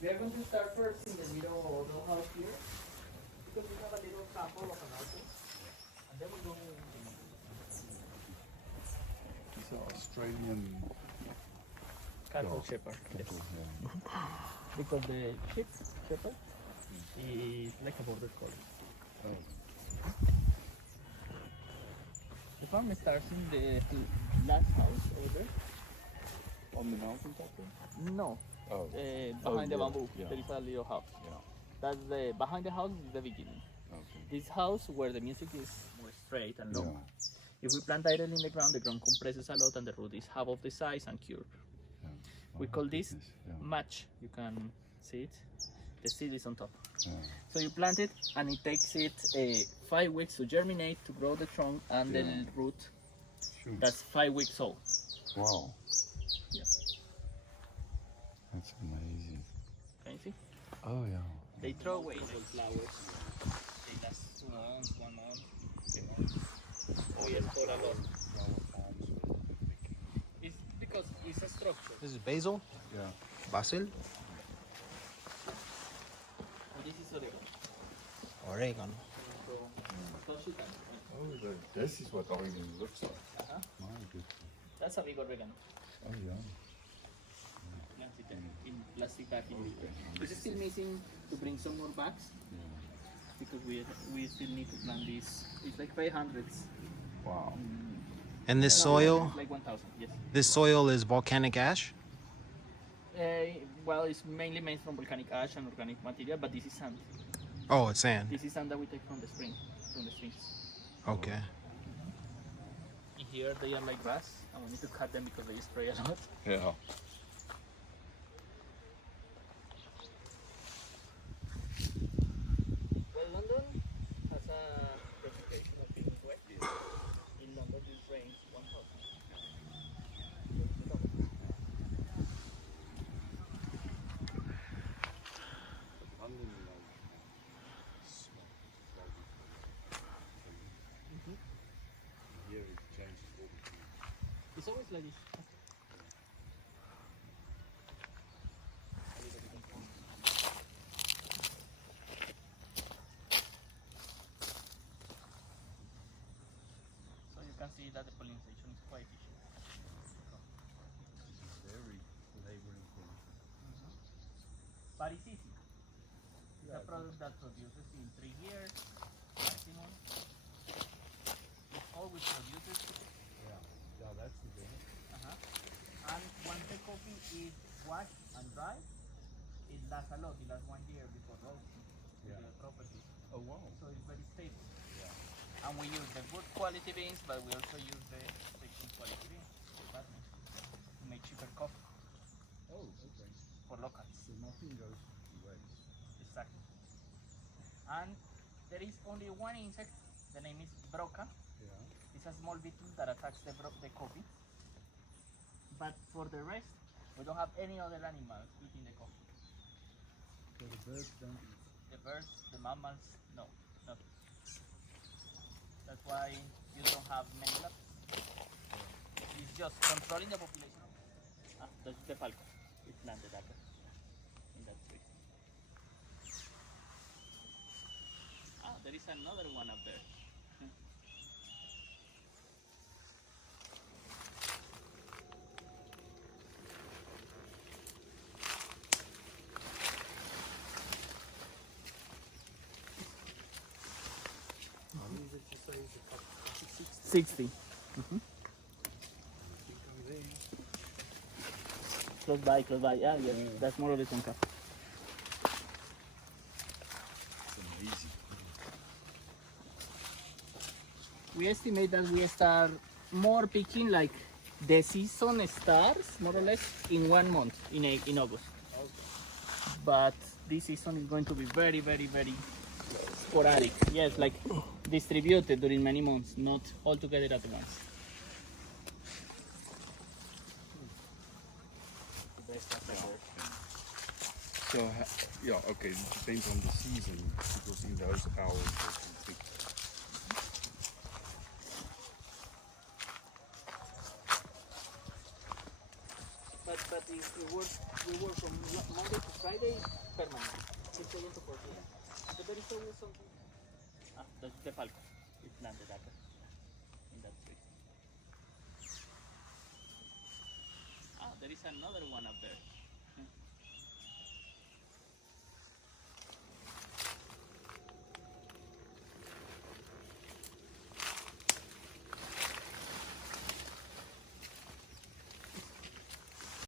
We are going to start first in the little house here because we have a little sample of an auto, and then we go. It's an Australian Cattle shepherd. Yes. Because the shepherd is like a border collie. Oh. The farm starts in the last house over there. On the mountain top there? No. Oh. Behind the bamboo, yeah. there is a little house. Yeah. That's the behind the house is the beginning. Okay. This house where the music is more straight and long. Yeah. If we plant directly in the ground compresses a lot and the root is half of the size and curved. Yeah. We call this Yeah. match. You can see it. The seed is on top. Yeah. So you plant it and it takes it 5 weeks to germinate, to grow the trunk and the root. Shoot. That's 5 weeks old. Wow. Yeah. That's amazing. Can you see? Oh yeah. They throw away the flowers. They last 2 months, 1 month, 3 months. Oh yes, for a lot. It's because it's a structure. This is basil? Yeah. Basil? And this is oregano. Oregano. So, touch it and- Oh, this is what oregano looks like. Uh-huh. My goodness. That's a big oregano. Oh yeah. Plant it in plastic bag. It's still missing to bring some more bags because we still need to plant this. It's like 500s. Wow. And this No, soil, it's like 1,000. Yes. this soil is volcanic ash? Well, it's mainly made from volcanic ash and organic material, but this is sand. Oh, it's sand. This is sand that we take from the spring, from the streams. Okay. In here they are like grass, and we need to cut them because they spray a lot. Yeah. Well, London has a reputation of being wet. In London, it rains 1,000. Here it changes all the time. It's always like this. So you can see that the pollination is quite efficient. Very labor intensive. But it's easy. It's a product that produces in 3 years maximum. It always produces. Yeah. Yeah, that's the thing. And once the coffee is washed and dried, it lasts a lot. It lasts 1 year before roasting. Yeah. The properties. Oh wow. So it's very stable. Yeah. And we use the good quality beans, but we also use the second quality beans to make cheaper coffee Oh, okay. for locals. So nothing goes to waste. Exactly. And there is only one insect. The name is broca. Yeah. It's a small beetle that attacks the coffee. But for the rest, we don't have any other animals eating the coffee. So the birds don't eat. The birds, the mammals, no, nothing. That's why you don't have many labs. It's just controlling the population. That's the falcon. It landed up in that tree. There is another one up there. How many did you say is the top? 60. Close by, close by. Yeah, yes. That's more or less one cup. It's amazing. We estimate that we start more picking like the season starts more or less in 1 month, in August. But this season is going to be very, very, very sporadic. Yes, like distributed during many months, not all together at once. So, yeah, okay, it depends on the season because in those hours they can pick. But we work from Monday to Friday the falcon. It landed up in that tree. Ah, there is another one up there.